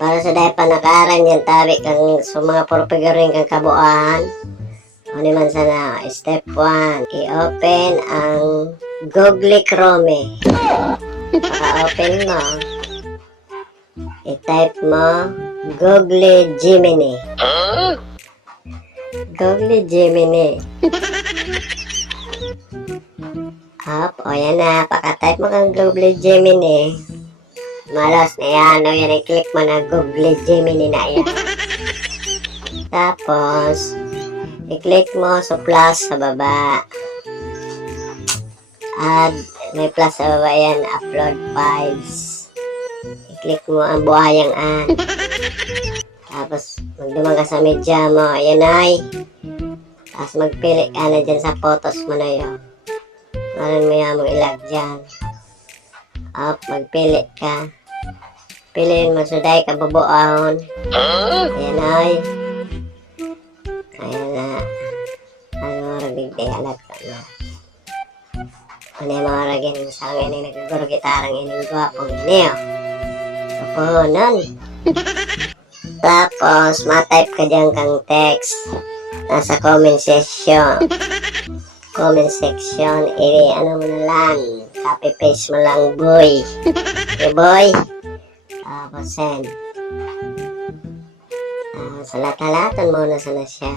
Para sa dahil panakaran yan tabi kang sa mga purpigaring kang kabuuan. Ano man sana, step 1, i-open ang Google Chrome. Paka-open mo, i-type mo Google Gemini. Google Gemini. Up, o yan na, paka-type mo kang Google Gemini. Malas na yan, o yan, i-click mo na Google Gemini na yan. Tapos, i-click mo sa plus sa baba. Add, may plus sa baba yan, upload files. I-click mo ang buhayang add. Tapos, magdumang ka sa media mo, ayan ay. Tapos, magpili ka na dyan sa photos mo na yun. Maroon mo yan mong ilag dyan. Up, magpili ka. Piliin mo, suday ka bubuahon. Ayan ay. Ayan na. Ano, ragigday alat ka na. Ano yung mga ragin sa akin yung nagaguro gitarang ining gwapong niyo. Kapunan. Tapos, matype ka dyan kang text. Nasa comment section. Comment section, ano mo na lang. Copy paste mo lang, boy. Okay, boy? Tapos, send. Salat-halatan mo na sana siya.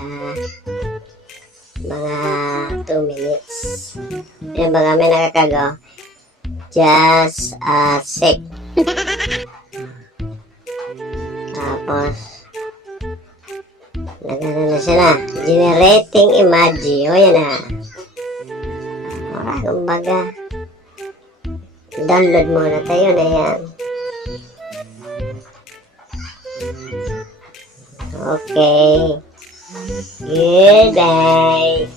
Mga 2 minutes. Yan ba kami nakakago? Just a sec. Tapos, nagano na siya na. Generating emoji. O, yan na. Wala, kumbaga. Download muna tayo na yan. Okay. Goodbye.